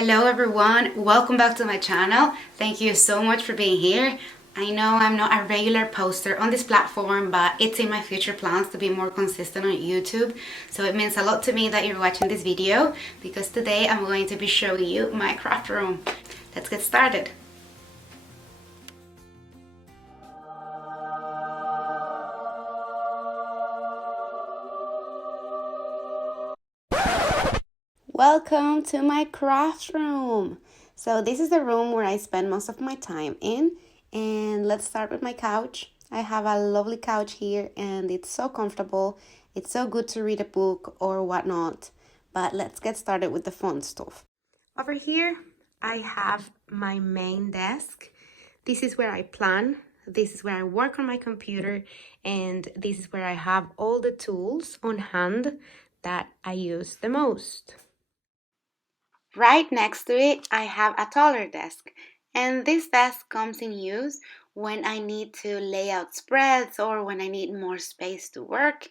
Hello everyone, welcome back to my channel. Thank you so much for being here. I know I'm not a regular poster on this platform, but it's in my future plans to be more consistent on YouTube. So it means a lot to me that you're watching this video because today I'm going to be showing you my craft room. Let's get started. Welcome to my craft room. So this is the room where I spend most of my time in, and let's start with my couch. I have a lovely couch here and it's so comfortable. It's so good to read a book or whatnot, but let's get started with the fun stuff. Over here I have my main desk. This is where I plan. This is where I work on my computer, and this is where I have all the tools on hand that I use the most. Right next to it, I have a taller desk, and this desk comes in use when I need to lay out spreads or when I need more space to work.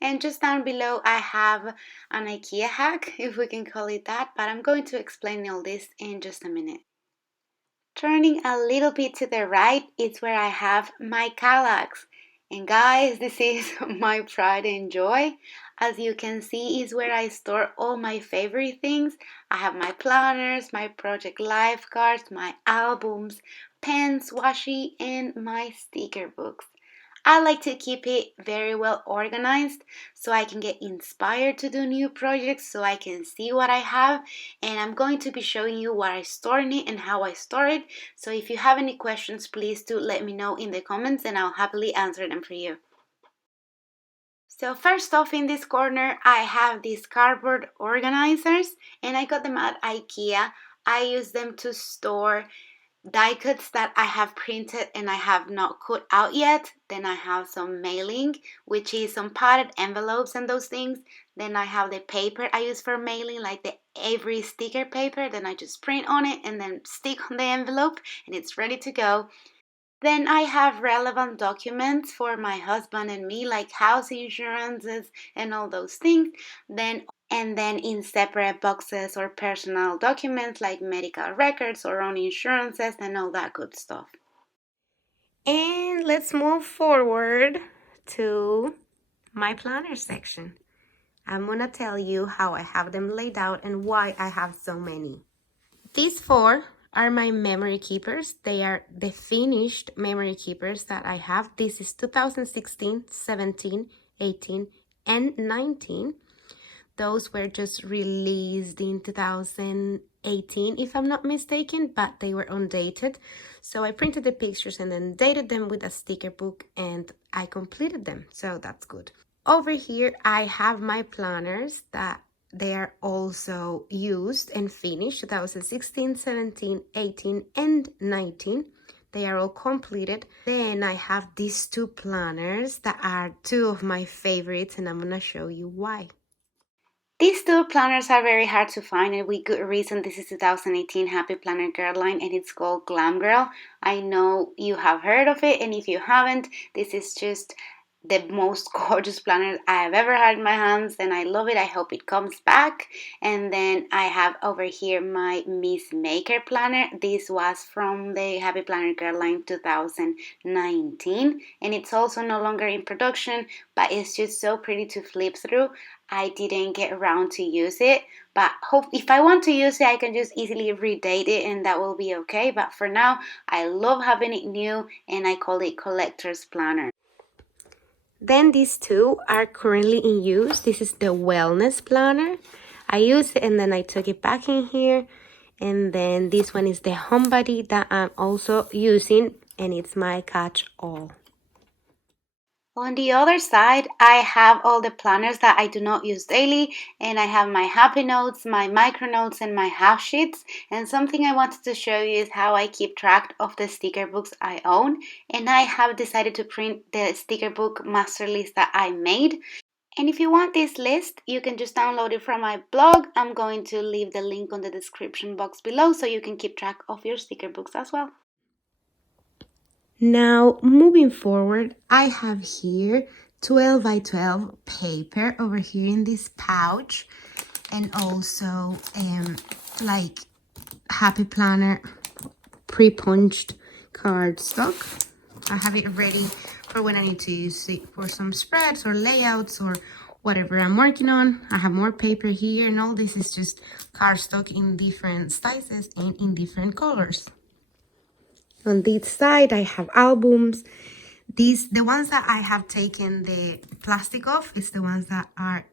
And just down below, I have an Ikea hack, if we can call it that, but I'm going to explain all this in just a minute. Turning a little bit to the right, it's where I have my Kallax. And guys, this is my pride and joy. As you can see, is where I store all my favorite things. I have my planners, my project life cards, my albums, pens, washi, and my sticker books. I like to keep it very well organized so I can get inspired to do new projects, so I can see what I have, and I'm going to be showing you what I store in it and how I store it. So if you have any questions, please do let me know in the comments and I'll happily answer them for you. So first off, in this corner I have these cardboard organizers, and I got them at Ikea. I use them to store die cuts that I have printed and I have not cut out yet. Then I have some mailing, which is some potted envelopes and those things. Then I have the paper I use for mailing, like the Avery sticker paper. Then I just print on it and then stick on the envelope and it's ready to go. Then I have relevant documents for my husband and me, like house insurances and all those things. And then in separate boxes or personal documents like medical records or own insurances and all that good stuff. And let's move forward to my planner section. I'm gonna tell you how I have them laid out and why I have so many. These four are my memory keepers. They are the finished memory keepers that I have. This is 2016, 17, 18, and 19. Those were just released in 2018, if I'm not mistaken, but they were undated. So I printed the pictures and then dated them with a sticker book and I completed them. So that's good. Over here, I have my planners that they are also used and finished, 2016, 17, 18, and 19. They are all completed. Then I have these two planners that are two of my favorites, and I'm gonna show you why. These two planners are very hard to find, and with good reason. This is 2018 Happy Planner Girl line and it's called Glam Girl. I know you have heard of it, and if you haven't, this is just the most gorgeous planner I have ever had in my hands, and I love it. I hope it comes back. And then I have over here my Miss Maker planner. This was from the Happy Planner Girl line 2019, and it's also no longer in production, but it's just so pretty to flip through. I didn't get around to use it, but if I want to use it, I can just easily redate it and that will be okay. But for now, I love having it new, and I call it Collector's Planner. Then these two are currently in use. This is the Wellness Planner. I used it and then I took it back in here. And then this one is the Homebody that I'm also using, and it's my catch-all. On the other side, I have all the planners that I do not use daily, and I have my happy notes, my micro notes, and my half sheets. And something I wanted to show you is how I keep track of the sticker books I own, and I have decided to print the sticker book master list that I made. And if you want this list, you can just download it from my blog. I'm going to leave the link on the description box below so you can keep track of your sticker books as well. Now, moving forward, I have here 12 by 12 paper over here in this pouch, and also like Happy Planner pre-punched cardstock. I have it ready for when I need to use it for some spreads or layouts or whatever I'm working on. I have more paper here, and all this is just cardstock in different sizes and in different colors. On this side, I have albums. The ones that I have taken the plastic off is the ones that are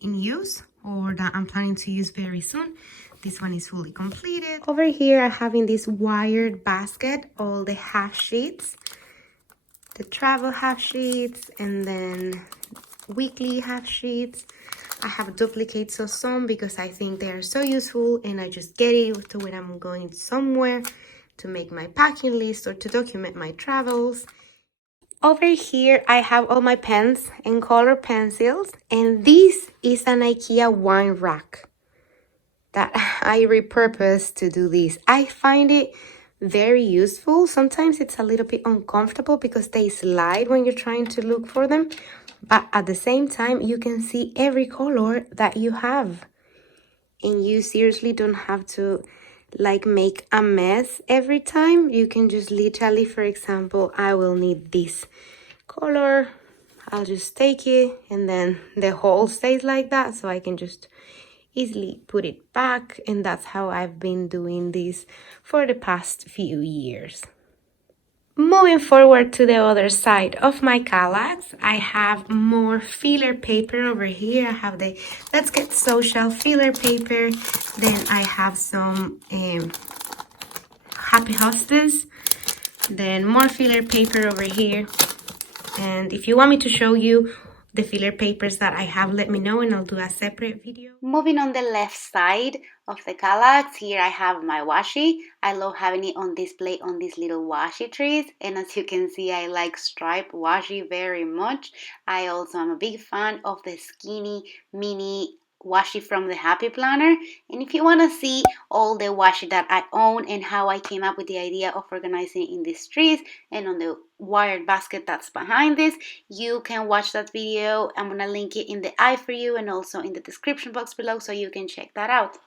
in use or that I'm planning to use very soon. This one is fully completed. Over here, I have in this wired basket all the half sheets, the travel half sheets, and then weekly half sheets. I have duplicates of some because I think they are so useful, and I just get it to when I'm going somewhere to make my packing list or to document my travels. Over here, I have all my pens and color pencils, and this is an Ikea wine rack that I repurposed to do this. I find it very useful. Sometimes it's a little bit uncomfortable because they slide when you're trying to look for them, but at the same time, you can see every color that you have, and you seriously don't have to like make a mess every time. You can just literally, for example, I will need this color, I'll just take it, and then the hole stays like that, so I can just easily put it back. And that's how I've been doing this for the past few years. Moving forward to the other side of my Kallax, I have more filler paper over here. I have the Let's Get Social filler paper. Then I have some Happy Hostess. Then more filler paper over here. And if you want me to show you the filler papers that I have, let me know and I'll do a separate video. Moving on the left side of the Kallax, here I have my washi. I love having it on display on these little washi trees, and as you can see, I like striped washi very much. I also am a big fan of the skinny mini washi from the Happy Planner. And if you want to see all the washi that I own and how I came up with the idea of organizing in these trees and on the wired basket that's behind this, you can watch that video. I'm gonna link it in the eye for you and also in the description box below, so you can check that out.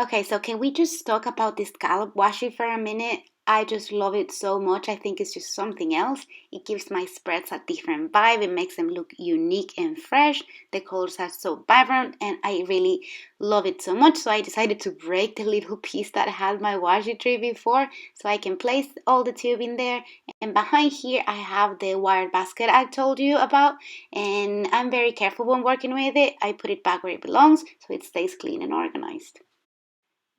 Okay, so can we just talk about this scallop washi for a minute? I just love it so much. I think it's just something else. It gives my spreads a different vibe. It makes them look unique and fresh. The colors are so vibrant, and I really love it so much. So I decided to break the little piece that had my washi tray before, so I can place all the tube in there. And behind here, I have the wired basket I told you about, and I'm very careful when working with it. I put it back where it belongs, so it stays clean and organized.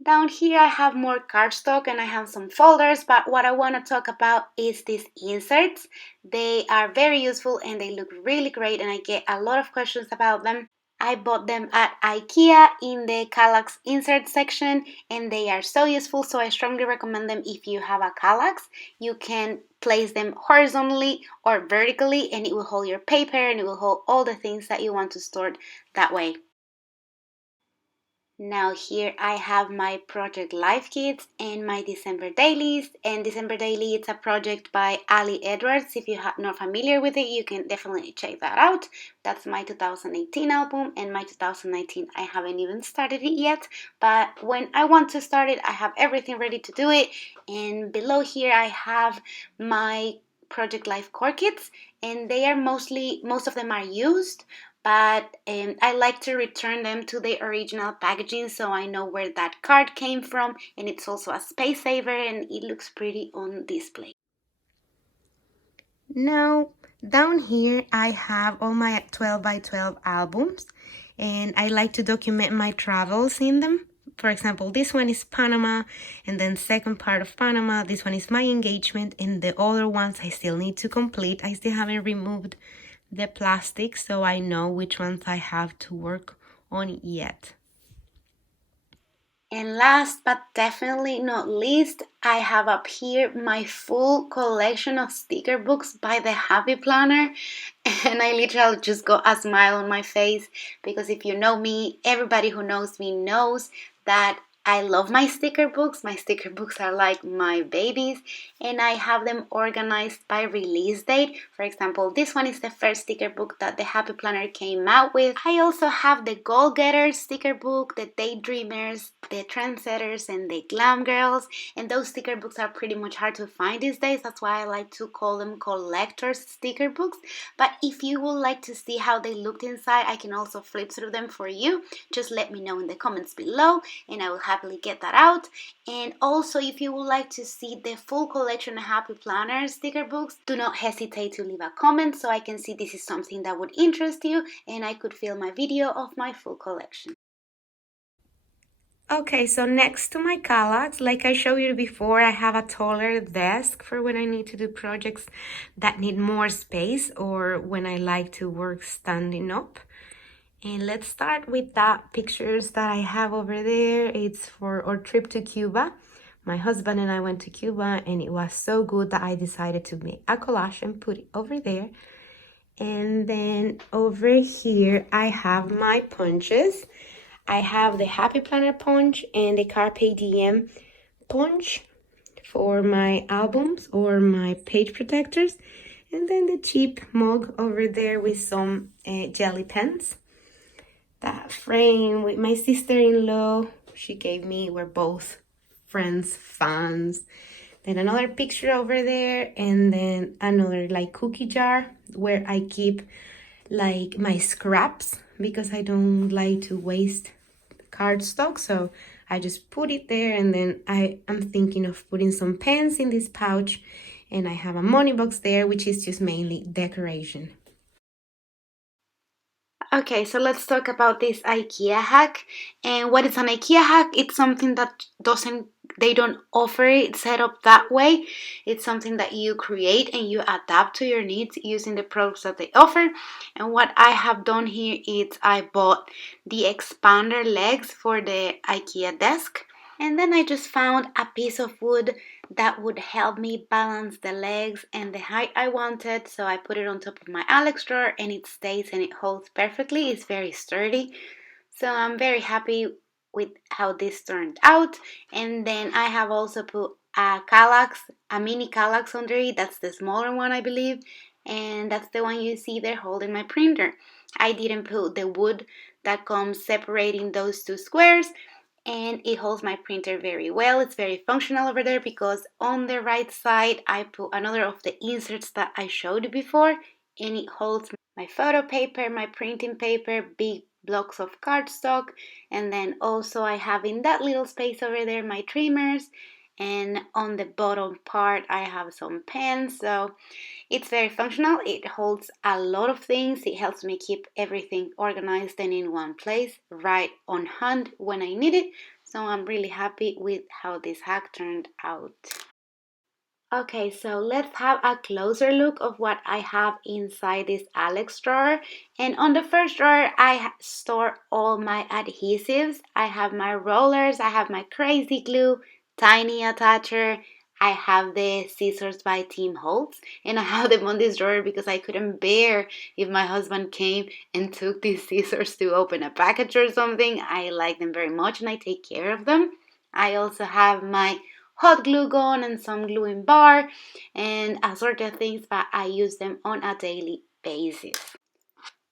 Down here I have more cardstock and I have some folders, but what I want to talk about is these inserts. They are very useful and they look really great, and I get a lot of questions about them. I bought them at Ikea in the Kallax insert section, and they are so useful, so I strongly recommend them if you have a Kallax. You can place them horizontally or vertically, and it will hold your paper and it will hold all the things that you want to store that way. Now here I have my project life kits and my December dailies. And December daily, it's a project by Ali Edwards. If you're not familiar with it, you can definitely check that out. That's my 2018 album, and my 2019 I haven't even started it yet, but when I want to start it, I have everything ready to do it. And below here I have my project life core kits, and they are most of them are used, but I like to return them to the original packaging so I know where that card came from, and it's also a space saver and it looks pretty on display. Now down here I have all my 12 by 12 albums, and I like to document my travels in them. For example, this one is Panama, and then second part of Panama, this one is my engagement, and the other ones I still need to complete. I still haven't removed the plastic, so I know which ones I have to work on yet. And last but definitely not least, I have up here my full collection of sticker books by the Happy Planner. And I literally just got a smile on my face, because if you know me, everybody who knows me knows that I love my sticker books. My sticker books are like my babies, and I have them organized by release date. For example, this one is the first sticker book that the Happy Planner came out with. I also have the Goal Getters sticker book, the Daydreamers, the Trendsetters, and the Glam Girls. And those sticker books are pretty much hard to find these days. That's why I like to call them collector's sticker books. But if you would like to see how they looked inside, I can also flip through them for you. Just let me know in the comments below, and I will happily get that out. And also, if you would like to see the full collection of Happy Planner sticker books, do not hesitate to leave a comment so I can see this is something that would interest you and I could film a video of my full collection. Okay, so next to my Kallax, like I showed you before, I have a taller desk for when I need to do projects that need more space or when I like to work standing up. And let's start with that pictures that I have over there. It's for our trip to Cuba. My husband and I went to Cuba and it was so good that I decided to make a collage and put it over there. And then over here, I have my punches. I have the Happy Planner punch and the Carpe Diem punch for my albums or my page protectors. And then the cheap mug over there with some jelly pens. That frame with my sister-in-law she gave me. We're both friends, fans. Then another picture over there, and then another like cookie jar where I keep like my scraps because I don't like to waste cardstock, so I just put it there. And then I am thinking of putting some pens in this pouch, and I have a money box there, which is just mainly decoration. Okay, so let's talk about this IKEA hack. And what is an IKEA hack? It's something that they don't offer it set up that way. It's something that you create and you adapt to your needs using the products that they offer. And what I have done here is I bought the expander legs for the IKEA desk. And then I just found a piece of wood that would help me balance the legs and the height I wanted. So I put it on top of my Kallax drawer and it stays and it holds perfectly. It's very sturdy. So I'm very happy with how this turned out. And then I have also put a Kallax, a mini Kallax under it. That's the smaller one, I believe. And that's the one you see there holding my printer. I didn't put the wood that comes separating those two squares, and it holds my printer very well. It's very functional over there because on the right side I put another of the inserts that I showed you before, and it holds my photo paper, my printing paper, big blocks of cardstock, and then also I have in that little space over there my trimmers, and on the bottom part I have some pens. So it's very functional. It holds a lot of things. It helps me keep everything organized and in one place, right on hand when I need it. So I'm really happy with how this hack turned out. Okay, so let's have a closer look of what I have inside this Kallax drawer. And on the first drawer, I store all my adhesives. I have my rollers, I have my crazy glue, tiny attacher, I have the scissors by Tim Holtz, and I have them on this drawer because I couldn't bear if my husband came and took these scissors to open a package or something. I like them very much and I take care of them. I also have my hot glue gun and some gluing bar and assorted things, but I use them on a daily basis.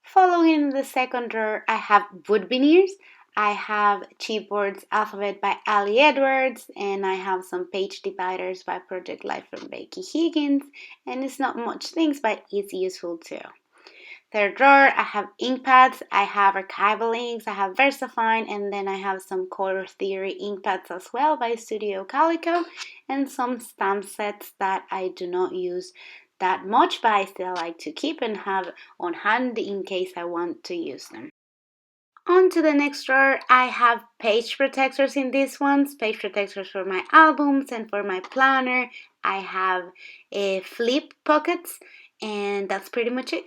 Following in the second drawer, I have wood veneers. I have Chipboard's Alphabet by Ali Edwards, and I have some page dividers by Project Life from Becky Higgins, and it's not much things, but it's useful too. Third drawer, I have ink pads, I have archival inks, I have VersaFine, and then I have some Color Theory ink pads as well by Studio Calico, and some stamp sets that I do not use that much, but I still like to keep and have on hand in case I want to use them. On to the next drawer, I have page protectors in these ones, page protectors for my albums and for my planner. I have flip pockets, and that's pretty much it.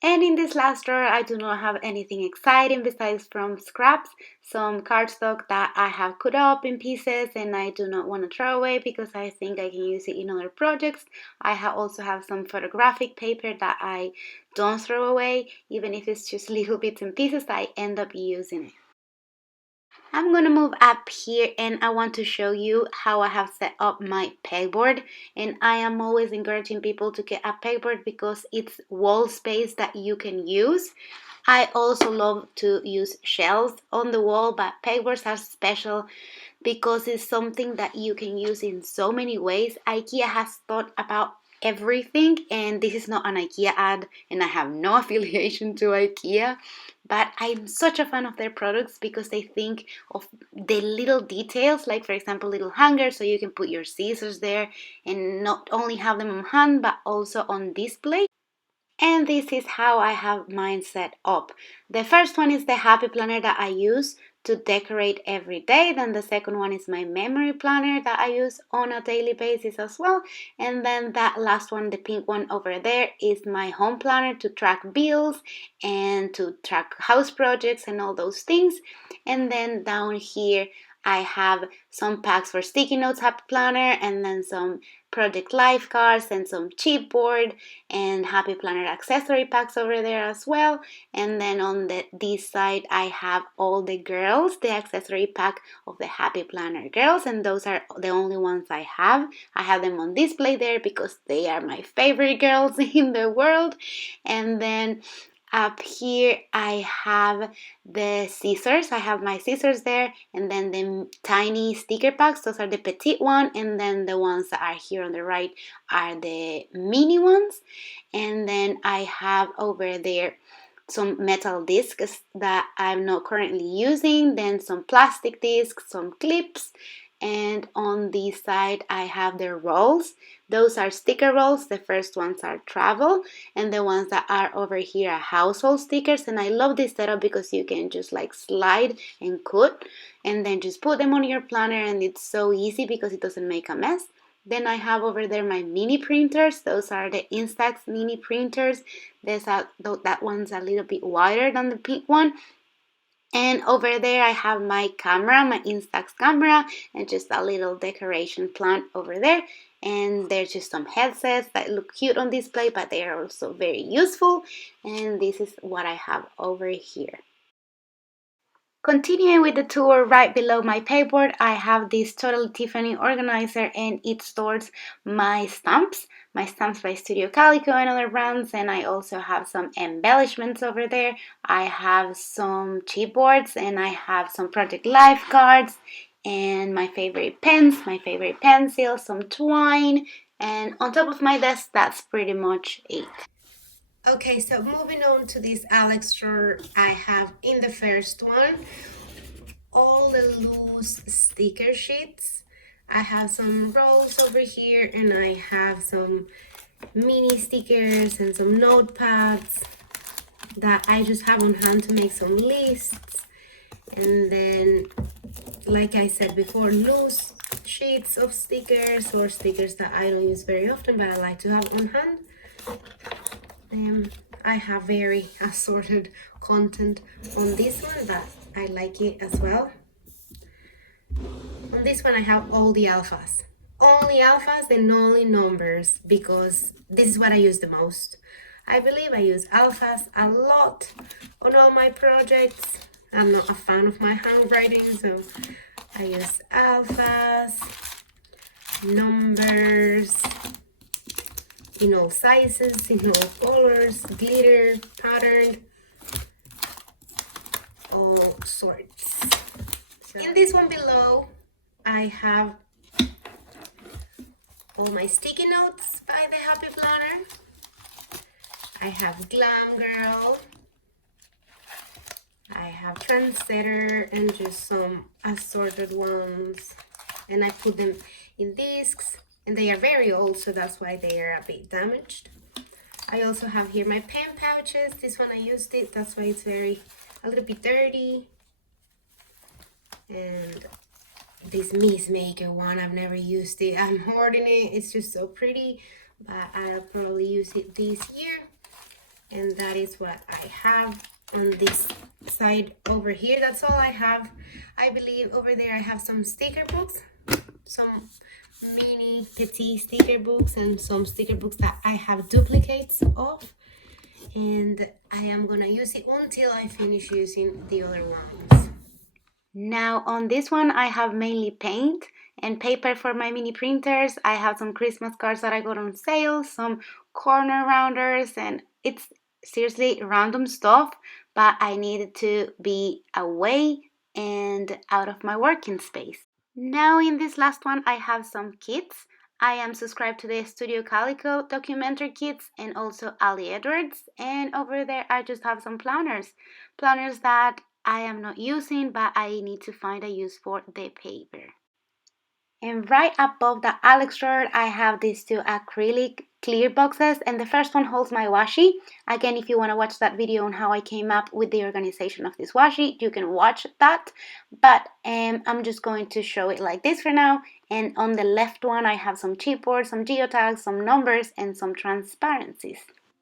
And in this last drawer, I do not have anything exciting besides from scraps, some cardstock that I have cut up in pieces and I do not want to throw away because I think I can use it in other projects. I also have some photographic paper that I don't throw away, even if it's just little bits and pieces that I end up using it. I'm gonna move up here and I want to show you how I have set up my pegboard. And I am always encouraging people to get a pegboard because it's wall space that you can use. I also love to use shelves on the wall, but pegboards are special because it's something that you can use in so many ways. IKEA has thought about everything, and this is not an IKEA ad, and I have no affiliation to IKEA, but I'm such a fan of their products because they think of the little details, like for example little hangers so you can put your scissors there and not only have them on hand but also on display. And this is how I have mine set up. The first one is the happy planner that I use to decorate every day. Then the second one is my memory planner that I use on a daily basis as well. And then that last one, the pink one over there, is my home planner to track bills and to track house projects and all those things. And then down here I have some packs for sticky notes happy planner, and then some project life cards and some chipboard and happy planner accessory packs over there as well. And then on this side I have all the girls, the accessory pack of the happy planner girls, and those are the only ones I have. I have them on display there because they are my favorite girls in the world. And then up here I have the scissors. I have my scissors there, and then the tiny sticker packs, those are the petite one, and then the ones that are here on the right are the mini ones. And then I have over there some metal discs that I'm not currently using, then some plastic discs, some clips, and on this side I have the rolls. Those are sticker rolls. The first ones are travel, and the ones that are over here are household stickers. And I love this setup because you can just like slide and cut and then just put them on your planner, and it's so easy because it doesn't make a mess. Then I have over there my mini printers. Those are the Instax mini printers. That one's a little bit wider than the pink one. And over there I have my camera, my Instax camera, and just a little decoration plant over there. And there's just some headsets that look cute on display, but they are also very useful. And this is what I have over here. Continuing with the tour, right below my pegboard, I have this Totally Tiffany organizer, and it stores my stamps by Studio Calico and other brands, and I also have some embellishments over there. I have some chipboards, and I have some project life cards, and my favorite pens, my favorite pencils, some twine, and on top of my desk, that's pretty much it. Okay, so moving on to this Kallax drawer, I have in the first one all the loose sticker sheets. I have some rolls over here, and I have some mini stickers and some notepads that I just have on hand to make some lists. And then, like I said before, loose sheets of stickers or stickers that I don't use very often but I like to have on hand. I have very assorted content on this one, but I like it as well. On this one I have all the alphas. Only alphas and only numbers because this is what I use the most. I believe I use alphas a lot on all my projects. I'm not a fan of my handwriting, so I use alphas, numbers, in all sizes, in all colors, glitter, pattern, all sorts. So in this one below, I have all my sticky notes by the Happy Planner. I have Glam Girl. I have Trendsetter and just some assorted ones. And I put them in discs. And they are very old, so that's why they are a bit damaged. I also have here my pen pouches. This one I used it, that's why it's a little bit dirty. And this Miss Maker one, I've never used it. I'm hoarding it, it's just so pretty, but I'll probably use it this year. And that is what I have on this side over here. That's all I have. I believe over there I have some sticker books, some mini petite sticker books, and some sticker books that I have duplicates of, and I am gonna use it until I finish using the other ones. Now on this one I have mainly paint and paper for my mini printers. I have some Christmas cards that I got on sale, some corner rounders, and it's seriously random stuff, but I needed to be away and out of my working space. Now in this last one I have some kits. I am subscribed to the Studio Calico documentary kits and also Ali Edwards, and over there I just have some planners. Planners that I am not using, but I need to find a use for the paper. And right above the Alex drawer, I have these two acrylic clear boxes, and the first one holds my washi. Again, if you want to watch that video on how I came up with the organization of this washi, you can watch that. But I'm just going to show it like this for now. And on the left one, I have some chipboard, some geotags, some numbers, and some transparencies.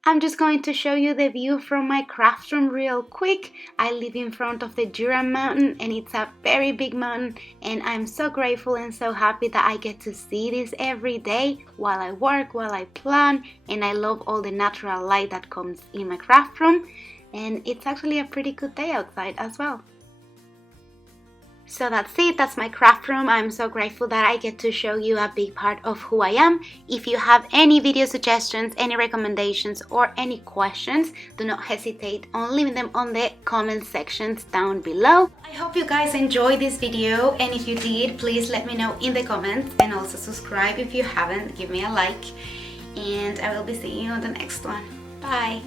I'm just going to show you the view from my craft room real quick. I live in front of the Jura mountain, and it's a very big mountain, and I'm so grateful and so happy that I get to see this every day while I work, while I plan, and I love all the natural light that comes in my craft room, and it's actually a pretty good day outside as well. So that's it, that's my craft room. I'm so grateful that I get to show you a big part of who I am. If you have any video suggestions, any recommendations, or any questions, do not hesitate on leaving them on the comment sections down below. I hope you guys enjoyed this video, and if you did, please let me know in the comments, and also subscribe if you haven't, give me a like, and I will be seeing you on the next one. Bye!